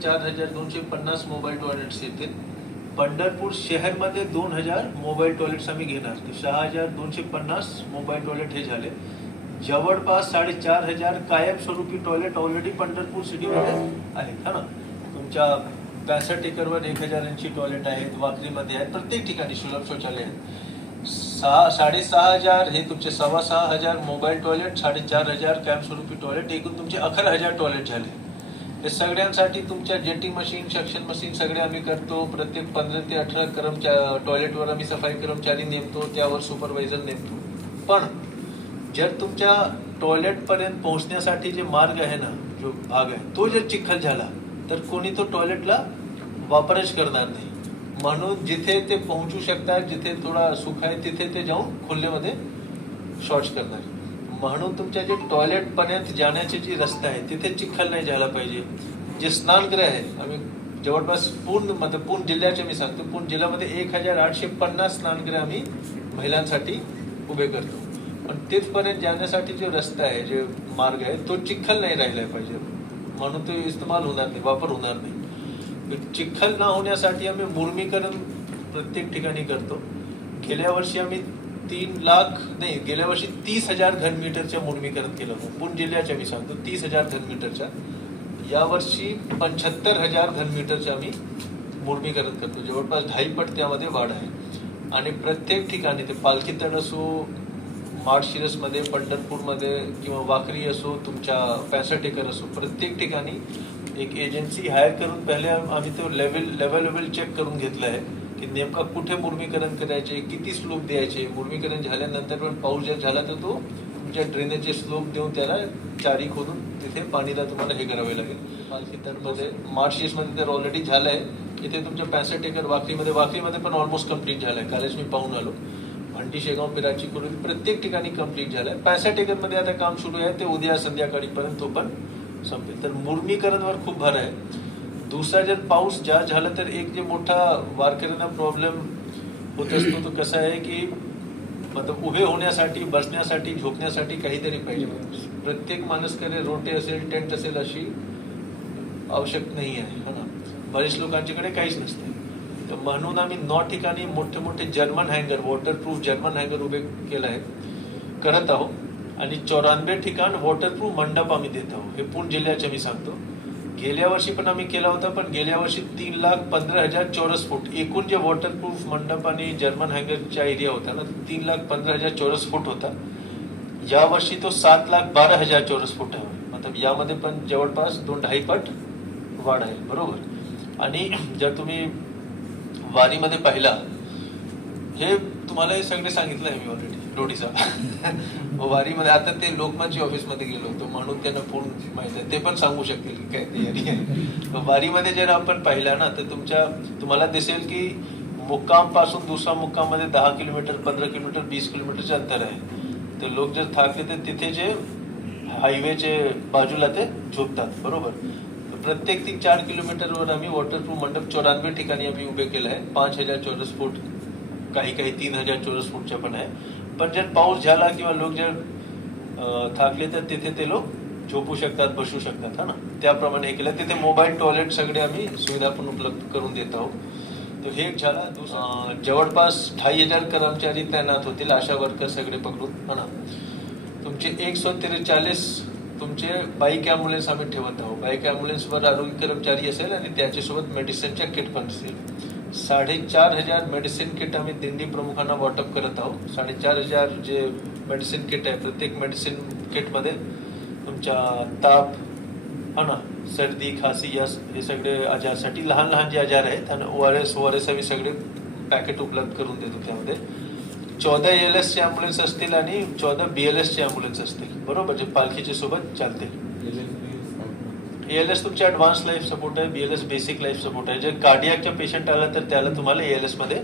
चार हजार दोनशे पन्नास मोबाईल टॉयलेट्स येतील. पंढरपूर शहरमध्ये दोन हजार मोबाईल टॉयलेट्स आम्ही घेणार. सहा हजार दोनशे पन्नास मोबाईल टॉयलेट हे झाले. जवळपास साडेचार हजार कायमस्वरूपी टॉयलेट ऑलरेडी पंढरपूर सिटीमध्ये आहेत. हा ना? तुमच्या पॅसष्ट एकरवर एक हजारांची टॉयलेट आहेत वाकरीमध्ये आहेत प्रत्येक ठिकाणी सुलभ शौचालय आहेत. सहा साडेसहा हजार हे तुमचे सव्वा सहा हजार मोबाईल टॉयलेट साडेचार हजार कायमस्वरूपी टॉयलेट एकूण तुमचे अकरा हजार टॉयलेट झाले. हे सगळ्यांसाठी तुमच्या जेटिंग मशीन सक्शन मशीन सगळे आम्ही करतो. प्रत्येक पंधरा ते अठरा कर्मचा टॉयलेटवर आम्ही सफाई कर्मचारी नेमतो त्यावर सुपरवायझर नेमतो. पण जर तुमच्या टॉयलेटपर्यंत पोहोचण्यासाठी जे मार्ग आहे ना जो भाग आहे तो जर चिखल झाला तर कोणी तो टॉयलेटला वापरच करणार नाही. म्हणून जिथे ते पोहोचू शकतात जिथे थोडा सुख आहे तिथे ते जाऊन खुल्लेमध्ये शौच करणार. म्हणून तुमच्या जे टॉयलेट पर्यंत जाण्याचे जे रस्ते आहे तिथे चिखल नाही झाला पाहिजे. जे स्नानगृह आहे आम्ही जवळपास पूर्ण म्हणजे पूर्ण जिल्ह्याचे मी सांगतो पूर्ण जिल्ह्यामध्ये एक हजार आठशे पन्नास स्नानगृह आम्ही महिलांसाठी उभे करतो. पण तिथपर्यंत जाण्यासाठी जो रस्ता आहे जे मार्ग आहे तो चिखल नाही राहिला पाहिजे. म्हणून तो इस्तेमाल होणार नाही वापर होणार नाही. चिखल न होण्यासाठी आम्ही मुर्मीकरण प्रत्येक ठिकाणी करतो. गेल्या वर्षी आम्ही तीन लाख नाही गेल्या वर्षी तीस हजार घनमीटरच्या मुर्मीकरण केलं होतं. जिल्ह्याच्या मी सांगतो तीस हजार घनमीटरच्या यावर्षी पंच्याहत्तर हजार घनमीटरच्या आम्ही मुर्मीकरण करतो. जवळपास ढाईपट त्यामध्ये वाढ आहे. आणि प्रत्येक ठिकाणी ते पालखी तण असो माळशिरसमध्ये पंढरपूरमध्ये किंवा वाकरी असो तुमच्या पॅसठ एकर असो प्रत्येक ठिकाणी एक एजन्सी हायर करून पहिले आम्ही तो लेवल लेवल लेवल चेक करून घेतलं आहे. की नेमका कुठे मुर्मीकरण करायचे किती स्लोप द्यायचे? मुर्मीकरण झाल्यानंतर पण पाऊस जर झाला तर तो तुमच्या ड्रेनेजचे स्लोप देऊन त्याला चारी खोदून तिथे पाणीला तुम्हाला हे करावे लागेल. पालखी तळमध्ये मार्शिसमध्ये तर ऑलरेडी झालं आहे इथे तुमच्या पॅसठ एकर वाकरीमध्ये वाकरीमध्ये पण ऑलमोस्ट कंप्लीट झालं आहे कालच मी पाहून आलो. अंटी शेगाव पिराची कुरुली प्रत्येक ठिकाणी कंप्लीट झालंय. पॅसठ एकरमध्ये आता काम सुरू आहे. ते उद्या संध्याकाळीपर्यंत तो पण संपेल. तर मुर्मीकरणवर खूप भर आहे. दुसरा जर पाऊस ज्या झाला तर एक जे मोठा वारकऱ्यांना प्रॉब्लेम होत असतो तो कसा आहे की मतलब उभे होण्यासाठी बसण्यासाठी झोपण्यासाठी काहीतरी पाहिजे. प्रत्येक माणूसकडे रोटे असेल टेंट असेल अशी आवश्यक नाही आहे हो ना? बरेच लोकांच्याकडे काहीच नसते. तर म्हणून आम्ही नॉ ठिकाणी मोठे मोठे जर्मन हँगर वॉटरप्रूफ जर्मन हँगर उभे केले आहे करत आहोत. आणि चौऱ्याण्णव ठिकाण वॉटरप्रूफ मंडप आम्ही देत आहोत. हे पूर्ण जिल्ह्याचे मी सांगतो. गेल्या वर्षी पण आम्ही केला होता पण गेल्या वर्षी तीन लाख पंधरा हजार चौरस फूट. एकूण जे वॉटरप्रूफ मंडप आणि जर्मन हँगरचा एरिया होता ना तीन लाख पंधरा हजार चौरस फूट होता. या वर्षी तो सात लाख बारा हजार चौरस फूट आहे. मतलब यामध्ये पण जवळपास दोन ढाई पट वाढ आहे बरोबर? आणि जर तुम्ही वारीमध्ये पाहिला हे तुम्हाला हे सगळे सांगितलं आहे मी ऑलरेडी लोढीचा वारीमध्ये आता ते लोकमानची ऑफिसमध्ये गेलो होतो म्हणून त्यांना पूर्ण माहिती आहे. ते पण सांगू शकतील की काय तयारी आहे. वारीमध्ये जर आपण पाहिला ना तर तुमच्या तुम्हाला दिसेल की मुक्कामपासून दुसरा मुक्काममध्ये दहा किलोमीटर पंधरा किलोमीटर वीस किलोमीटरचे अंतर आहे. तर लोक जर थाकले तर तिथे जे हायवेचे बाजूला ते झोपतात बरोबर? प्रत्येक तीन चार किलोमीटरवर आम्ही वॉटरप्रूफ मंडप चौऱ्याण्णव ठिकाणी आम्ही उभे केलं आहे. पाच हजार चौरस फूट काही काही तीन हजार चौरस फूटच्या पण आहे. पण जर पाऊस झाला किंवा लोक जर थाकले तर तिथे ते लोक झोपू शकतात बसू शकतात हा ना? त्याप्रमाणे हे केलं. तिथे मोबाईल टॉयलेट सगळे आम्ही सुविधा पण उपलब्ध करून देत आहोत. तर हे झाला. जवळपास ढाई हजार कर्मचारी तैनात होतील आशा वर्कर सगळे पकडून हा ना? तुमचे एकशे त्रेचाळीस तुमचे बाईक ॲम्ब्युलन्स आम्ही ठेवत आहोत. बाईक ॲम्ब्युलन्सवर आरोग्य कर्मचारी असेल आणि त्याच्यासोबत मेडिसिनच्या किट पण असेल. साडेचार हजार मेडिसिन किट आम्ही दिंडी प्रमुखांना वाटप करत आहोत. साडेचार हजार जे मेडिसिन किट आहे प्रत्येक मेडिसिन किटमध्ये तुमच्या ताप हा ना सर्दी खासी या हे सगळे आजारसाठी लहान लहान जे आजार आहेत आणि O R S O R S आम्ही सगळे पॅकेट उपलब्ध करून देतो त्यामध्ये. चौदा एल एस चे ॲम्ब्युलन्स असतील आणि चौदा बी एल एस चे ॲम्ब्युलन्स असतील. बरोबर? जे पालखीच्या सोबत चालतील. एल एस तुमचे ऍडव्हान्स लाईफ सपोर्ट आहे बीएलएस बेसिक लाईफ सपोर्ट आहे. जर कार्डियाकच्या पेशंट आला तर त्याला तुम्हाला एएलएसमध्ये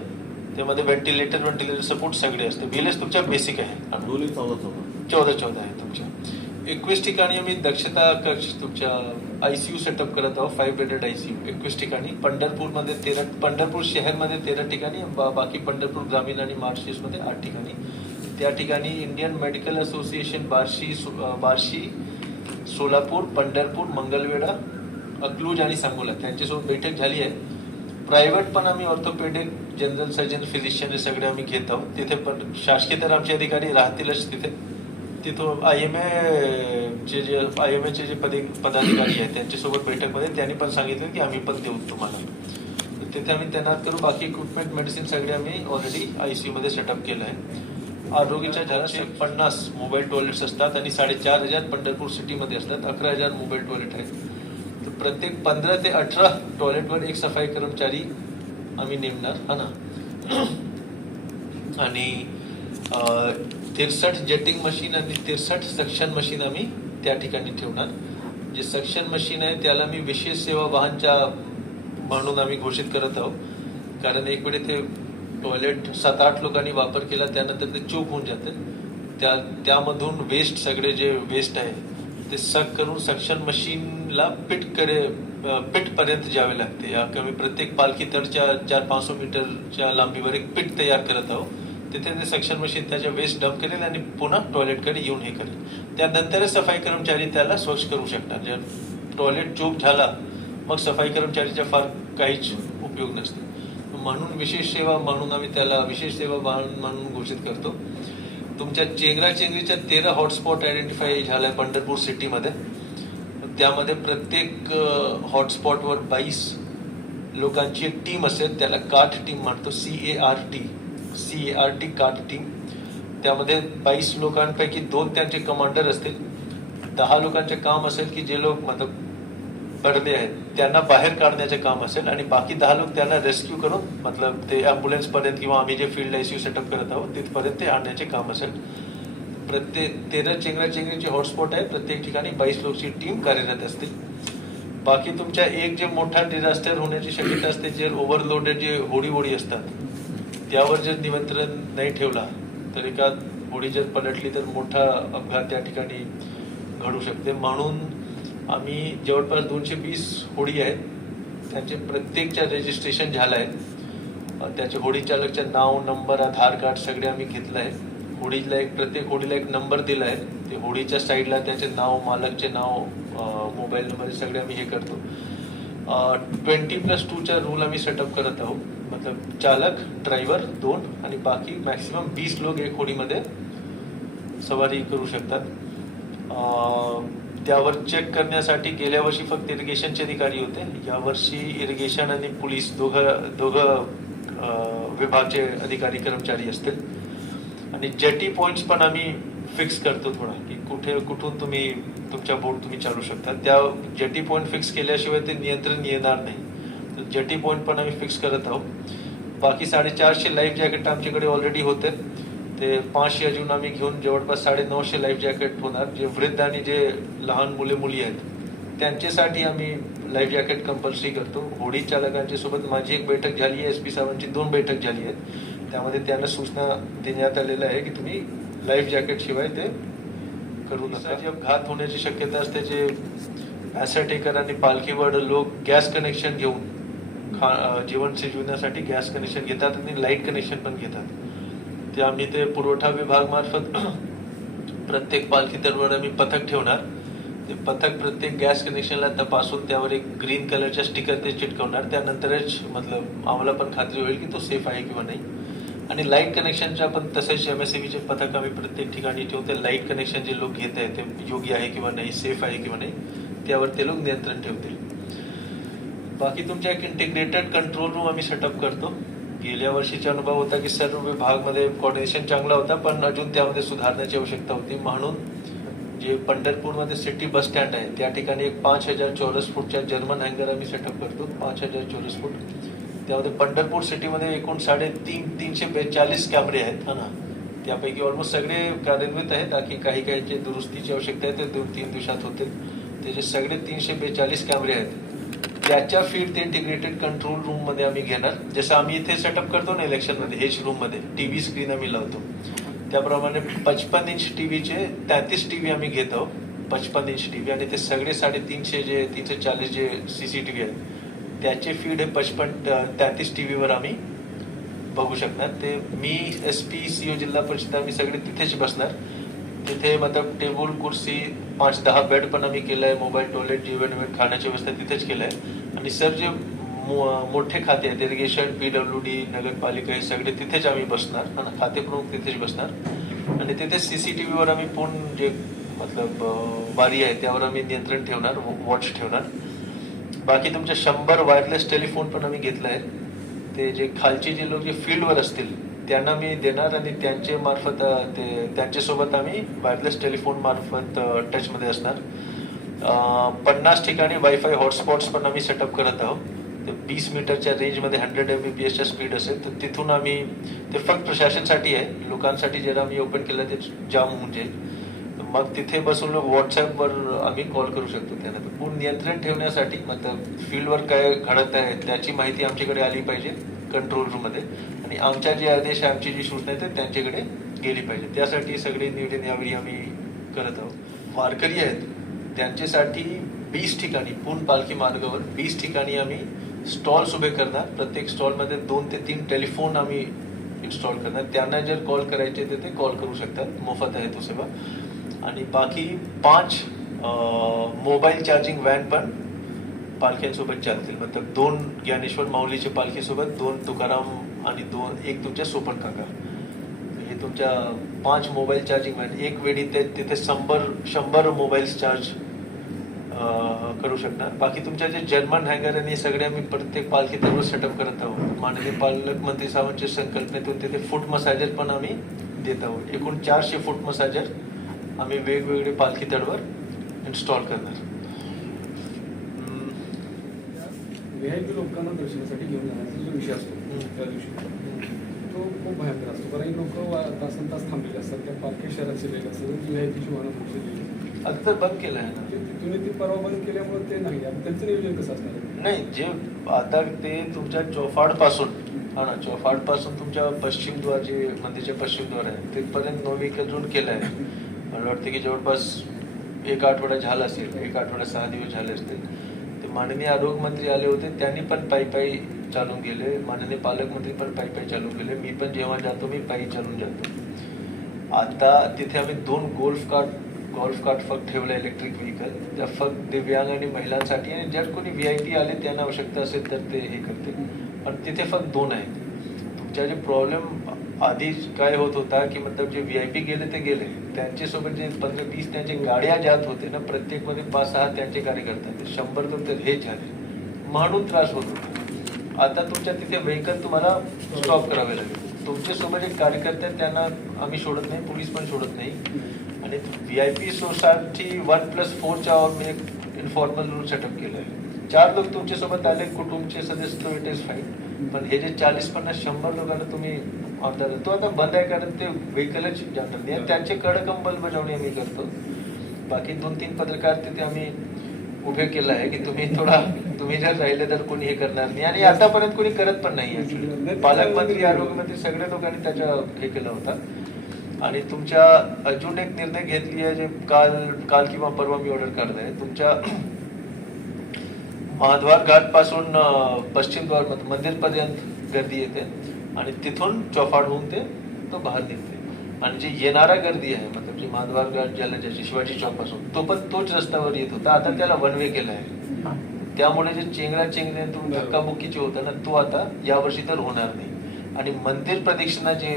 त्यामध्ये व्हेंटिलेटर व्हेंटिलेटर सपोर्ट सगळे असते. बीएलएस तुमच्या बेसिक आहे. चौदा चौदा. चौदा आहे तुमच्या. एकवीस ठिकाणी आम्ही दक्षता कक्ष तुमच्या आयसीयू सेटअप करत आहोत फाईव्ह बेडेड आयसीयू एकवीस ठिकाणी. पंढरपूरमध्ये तेरा पंढरपूर शहरमध्ये तेरा ठिकाणी बा- बाकी पंढरपूर ग्रामीण आणि मार्शिसमध्ये आठ ठिकाणी. त्या ठिकाणी इंडियन मेडिकल असोसिएशन बार्शी सो- बार्शी सोलापूर पंढरपूर मंगलवेढा अकलूज आणि सांगोला. त्यांच्यासोबत बैठक झाली आहे. प्रायव्हेट पण आम्ही ऑर्थोपेडिक जनरल सर्जन फिजिशियन हे सगळे आम्ही घेत आहोत. तिथे पण शासकीय तर आमचे अधिकारी राहतीलच तिथे तिथं आय एम एचे जे आय एम एचे जे पदे पदाधिकारी आहेत त्यांच्यासोबत बैठकमध्ये त्यांनी पण सांगितलं की आम्ही पण देऊ तुम्हाला. तिथे आम्ही तैनात करू. बाकी इक्विपमेंट मेडिसिन सगळे आम्ही ऑलरेडी आय सी सेटअप केलं आहे. आरोग्याच्या घराचे पन्नास मोबाईल टॉयलेट्स असतात आणि साडेचार हजार पंढरपूर सिटीमध्ये असतात. अकरा हजार मोबाईल टॉयलेट आहेत. तर प्रत्येक पंधरा ते अठरा टॉयलेटवर एक सफाई कर्मचारी आम्ही नेमणार हा ना? आणि तिरसठ जेटिंग मशीन आणि तिरसठ सक्शन मशीन आम्ही त्या ठिकाणी ठेवणार. जे सक्शन मशीन आहे त्याला मी विशेष सेवा वाहनच्या म्हणून आम्ही घोषित करत आहोत. कारण एक वेळे ते टॉयलेट सात आठ लोकांनी वापर केला त्यानंतर ते चूक होऊन जाते. त्या त्यामधून वेस्ट सगळे जे वेस्ट आहे ते सक करून सक्शन मशीनला पिट करे पिटपर्यंत जावे लागते. या कमी प्रत्येक पालखी तडच्या चार पाचशे मीटरच्या लांबीवर एक पिट तयार करत आहोत. तिथे ते सक्शन मशीन त्याच्या वेस्ट डंप करेल आणि पुन्हा टॉयलेटकडे येऊन हे करेल. त्यानंतरच सफाई कर्मचारी त्याला स्वच्छ करू शकतात. जर टॉयलेट चूक झाला मग सफाई कर्मचारीचा फार काहीच उपयोग नसतो. म्हणून विशेष सेवा म्हणून आम्ही त्याला विशेष सेवा म्हणून घोषित करतो. तुमच्या चेंगरा चेंगरीच्या तेरा हॉटस्पॉट आयडेंटिफाय झाल्या पंढरपूर सिटीमध्ये. त्यामध्ये प्रत्येक हॉटस्पॉटवर बाईस लोकांची एक टीम असेल त्याला काठ टीम म्हणतो C A R T C A R T काठ टीम त्यामध्ये बाईस लोकांपैकी दोन त्यांचे कमांडर असतील. दहा लोकांचे काम असेल की जे लोक मतलब पडले आहेत त्यांना बाहेर काढण्याचे काम असेल आणि बाकी दहा लोक त्यांना रेस्क्यू करून मतलब ते अँब्युलन्स पर्यंत किंवा आम्ही जे फील्ड आयसीयू सेटअप करत आहोत तिथपर्यंत ते आणण्याचे काम असेल. प्रत्येक तेरा चेंगरा चेंगरीचे हॉटस्पॉट आहे. प्रत्येक ठिकाणी बाईस लोकची टीम कार्यरत असते. बाकी तुमच्या एक जे मोठा डिझास्टर होण्याची शक्यता असते जे ओव्हरलोडेड जे होडी होडी असतात त्यावर जर निमंत्रण नाही ठेवला तर एका होडी जर पलटली तर मोठा अपघात त्या ठिकाणी घडू शकते. म्हणून आम्ही जवळपास दोनशे वीस होडी आहेत. त्यांचे प्रत्येकच्या रजिस्ट्रेशन झालं आहे. त्याचे होडी चालकचे नाव नंबर आधार कार्ड सगळे आम्ही घेतलं आहे. होडीला एक प्रत्येक होडीला एक नंबर दिला आहे. ते होडीच्या साईडला त्याचे नाव मालकचे नाव मोबाईल नंबर सगळे आम्ही हे करतो. ट्वेंटी प्लस टूचा रूल आम्ही सेटअप करत आहोत. मतलब चालक ड्रायव्हर दोन आणि बाकी मॅक्सिमम वीस लोक एक होडीमध्ये सवारी करू शकतात. त्यावर चेक करण्यासाठी गेल्या वर्षी फक्त इरिगेशनचे अधिकारी होते. यावर्षी इरिगेशन आणि पोलीस दोघं दोघं विभागचे अधिकारी कर्मचारी असतील. आणि जेटी पॉईंट्स पण आम्ही फिक्स करतो थोडा की कुठे कुठून तुम्ही तुमच्या बोट तुम्ही चालू शकता. त्या जेटी पॉईंट फिक्स केल्याशिवाय ते नियंत्रण येणार नाही. तर जेटी पॉईंट पण आम्ही फिक्स करत आहोत. बाकी साडेचारशे लाईफ जॅकेट आमच्याकडे ऑलरेडी होते. ते पाचशे अजून आम्ही घेऊन जवळपास साडे नऊशे लाईफ जॅकेट होणार. जे वृद्ध आणि जे लहान मुले मुली आहेत त्यांच्यासाठी आम्ही लाईफ जॅकेट कंपल्सरी करतो. होडी चालकांच्या सोबत माझी एक बैठक झाली आहे एस पी साहेबांची दोन बैठक झाली आहेत. त्यामध्ये त्यांना सूचना देण्यात आलेल्या आहे की तुम्ही लाईफ जॅकेट शिवाय ते करू नका. जे घात होण्याची शक्यता असते जे ॲसेटेकर आणि पालखीवर लोक गॅस कनेक्शन घेऊन खा जीवन जेवण शिजवण्यासाठी गॅस कनेक्शन घेतात आणि लाइट कनेक्शन पण घेतात. ते आम्ही ते पुरवठा विभाग मार्फत प्रत्येक पालखी दरवर आम्ही पथक ठेवणार. ते पथक प्रत्येक गॅस कनेक्शनला तपासून त्यावर एक ग्रीन कलरच्या स्टिकर ते चिटकवणार. त्यानंतरच मतलब आम्हाला पण खात्री होईल की तो सेफ आहे किंवा नाही. आणि लाइट कनेक्शनच्या पण तसेच एम एस चे पथक आम्ही प्रत्येक ठिकाणी ठेवतो. ते लाइट कनेक्शन जे लोक घेत आहेत ते योग्य आहे किंवा नाही सेफ आहे किंवा नाही त्यावर ते लोक नियंत्रण ठेवतील. बाकी तुमच्या एक इंटिग्रेटेड कंट्रोल रूम आम्ही सेटअप करतो. गेल्या वर्षीचा अनुभव होता की सर्व विभागमध्ये कॉर्डिनेशन चांगला होता पण अजून त्यामध्ये सुधारण्याची आवश्यकता होती. म्हणून जे पंढरपूरमध्ये सिटी बस स्टँड आहे त्या ठिकाणी एक पाच हजार चौरस फूटच्या जर्मन हँगर आम्ही सेटअप करतो. पाच हजार चौरस फूट. त्यामध्ये पंढरपूर सिटीमध्ये एकूण साडेतीन तीनशे बेचाळीस कॅमेरे आहेत. हा ना? त्यापैकी ऑलमोस्ट सगळे कार्यान्वित आहेत. बाकी काही काही जे दुरुस्तीची आवश्यकता आहे ते दोन तीन दिवसात होते त्याचे सगळे तीनशे बेचाळीस कॅमेरे आहेत. त्याच्या फीड ते इंटिग्रेटेड कंट्रोल रूममध्ये आम्ही घेणार. जसं आम्ही इथे सेटअप करतो ना इलेक्शनमध्ये हेच रूममध्ये टीव्ही स्क्रीन आम्ही लावतो. त्याप्रमाणे पचपन इंच टीव्हीचे तेहतीस टीव्ही आम्ही घेतो. पचपन इंच टीव्ही आणि ते सगळे साडेतीनशे जे तीनशे चाळीस जे सी सी टी व्ही आहेत त्याचे फीड हे पचपन तेहतीस टीव्हीवर आम्ही बघू शकणार. ते मी एस पी सी ओ जिल्हा परिषद आम्ही सगळे तिथेच बसणार. तिथे मतलब टेबल कुर्सी पाच दहा बेड पण आम्ही केलं आहे मोबाईल टॉयलेट जेवण खाण्याची व्यवस्था तिथेच केलं आहे आणि सर जे मोठे खाते आहेत इरिगेशन पी डब्ल्यू डी नगरपालिका हे सगळे तिथेच आम्ही बसणार. आणि खाते प्रमुख तिथेच बसणार. आणि तिथे सी सी टी व्हीवर आम्ही पूर्ण जे मतलब बारी आहे त्यावर आम्ही नियंत्रण ठेवणार वॉच ठेवणार. बाकी तुमच्या शंभर वायरलेस टेलिफोन पण आम्ही घेतला आहे ते जे खालचे जे लोक जे फील्डवर असतील त्यांना मी देणार आणि त्यांचे मार्फत ते त्यांच्यासोबत आम्ही वायरलेस टेलिफोन मार्फत टचमध्ये असणार. पन्नास ठिकाणी वायफाय हॉटस्पॉट्स पण आम्ही सेटअप करत आहोत. ते वीस मीटरच्या रेंजमध्ये हंड्रेड एम बी पी एसच्या स्पीड असेल तर तिथून आम्ही ते फक्त प्रशासनसाठी आहे. लोकांसाठी ज्याला आम्ही ओपन केलं ते जाम म्हणजे. होऊन जाईल मग तिथे बसून लोक व्हॉट्सॲपवर आम्ही कॉल करू शकतो त्यांना. तर पूर्ण नियंत्रण ठेवण्यासाठी मतलब फील्डवर काय घडत आहे त्याची माहिती आमच्याकडे आली पाहिजे कंट्रोल रूममध्ये आणि आमच्या जे आदेश आहे आमची जी सूचना आहे ते त्यांच्याकडे गेली पाहिजे. त्यासाठी सगळे नियोजन यावेळी आम्ही करत आहोत. वारकरी आहेत. त्यांच्यासाठी वीस ठिकाणी पूर्ण पालखी मार्गावर वीस ठिकाणी आम्ही स्टॉल्स उभे करणार. प्रत्येक स्टॉलमध्ये दोन ते तीन टेलिफोन आम्ही इन्स्टॉल करणार. त्यांना जर कॉल करायचे तर ते कॉल करू शकतात. मोफत आहे तो सेवा. आणि बाकी पाच मोबाईल चार्जिंग व्हॅन पण पालख्यांसोबत चालतील. मतलब दोन ज्ञानेश्वर माऊलीच्या पालखीसोबत दोन तुकाराम आणि दोन एक तुमच्या सोपण काका. तुमच्या पाच मोबाईल चार्जिंग एक वेळी ते तिथे शंभर शंभर मोबाईल चार्ज करू शकणार बाकी तुमच्या जे जर्मन हँगर आणि हे सगळे आम्ही प्रत्येक पालखी त्यावर सेटअप करत आहोत माननीय पालकमंत्री साहेबांच्या संकल्पनेतून तिथे फूट मसाजर पण आम्ही देत आहोत एकूण चारशे फूट मसाजर आम्ही वेगवेगळे पालखी तळवर इन्स्टॉल करणार. व्हीआयपी लोकांना दर्शनासाठी घेऊन जाण्याचा जो विषय असतो. त्या दिवशी खूप भयंकर असतो. कारण लोक तासन तास थांबलेले असतात. त्या पालखी शहरात शिरलेले असतात. व्हीआयपीची वाहनं आता तर बंद केलं आहे ना? ते- ते- तुम्ही ती परवा बंद केल्यामुळे ते नाही. आता त्यांचं नियोजन कसं असणार? नाही जे आता ते तुमच्या चौफाडपासून हा ना चौफाडपासून तुमच्या पश्चिम द्वार जे मंदिरच्या पश्चिम द्वार आहे. तिथपर्यंत नो व्हेकल झोन केलं आहे मला वाटतं की जवळपास एक आठवडा झाला असेल. एक आठवडा सहा दिवस झाले असतील. ते माननीय आरोग्यमंत्री आले होते. त्यांनी पण पायी पायी चालून गेले माननीय पालकमंत्री पण पायी पायी चालून गेले मी पण जेव्हा जातो मी पायी चालून जातो. आता तिथे आम्ही दोन गोल्फ कार्ट गोल्फ कार्ट फक्त ठेवलं इलेक्ट्रिक व्हेकल त्या फक्त दिव्यांग आणि महिलांसाठी. आणि जर कोणी व्ही आय पी आले त्यांना आवश्यकता असेल तर ते हे करते पण तिथे फक्त दोन आहेत. तुमच्या जे प्रॉब्लेम आधीच काय होत होता की मतलब जे व्ही आय पी गेले ते गेले. त्यांच्यासोबत जे पंधरा वीस त्यांचे गाड्या जात होते ना प्रत्येकमध्ये पाच सहा त्यांचे कार्यकर्ते ते शंभर तर हेच झाले. म्हणून त्रास होत होता. आता तुमच्या तिथे व्हेकल तुम्हाला स्टॉप करावे लागेल. तुमच्यासोबत जे कार्यकर्ते त्यांना आम्ही सोडत नाही पोलीस पण सोडत नाही. आणि V I P society one plus फोरच्या मी एक इन्फॉर्मल रूल सेटअप केलं आहे. चार लोक तुमच्यासोबत आले कुटुंबचे सदस्य तो इट इज फाईन पण हे जे चाळीस पन्नास शंभर लोकांना तुम्ही ऑर्डर तो आता बंद आहे कारण ते व्हेकलच जाणार नाही आणि त्यांचे कडक अंमलबजावणी आम्ही करतो. बाकी दोन तीन पत्रकार तिथे आम्ही उभे केलं आहे की तुम्ही थोडा तुम्ही जर राहिले तर कोणी हे करणार नाही. आणि आतापर्यंत कोणी करत पण नाही पालकमंत्री आरोग्यमंत्री सगळ्या लोकांनी त्याच्या हे केलं होता. आणि तुमच्या अजून एक निर्णय घेतली आहे जे काल काल किंवा परवा मी ऑर्डर करत आहे. तुमच्या महाद्वार घाटपासून पश्चिम द्वार मंदिर पर्यंत गर्दी येते. आणि तिथून चौफाड होऊन ते तो बाहेर निघते. आणि जी येणारा गर्दी आहे महाद्वार घाट ज्याला ज्याची शिवाजी चौकपासून तो पण तोच रस्त्यावर येत होता. आता त्याला वन वे केला आहे त्यामुळे जे चेंगरा चेंगरे तो धक्काबुक्कीचे होतं ना तो आता यावर्षी तर होणार नाही. आणि मंदिर प्रदक्षिणा जे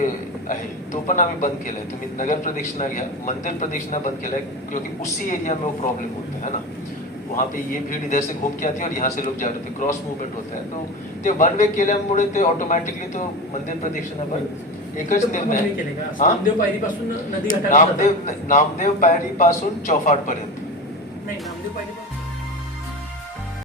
आहे तो पण आम्ही बंद केलाय. तुम्ही नगर प्रदक्षिणा घ्या. मंदिर प्रदक्षिणा बंद केलाय क्योंकि उसी एरिया में वो प्रॉब्लम होता है ना. वहाँ पे ये भीड़ इधर से घूम के आती है और यहाँ से लोग जा रहे थे. क्रॉस मूवमेंट होता है. तो ते वन वे केल्यामुळे ते ऑटोमॅटिकली तो मंदिर प्रदक्षिणा बंद. एकच निर्णय? नामदेव पायरीपासून नदी घाटाला नामदेव नामदेव पायरी पासून चौफाट पर्यंत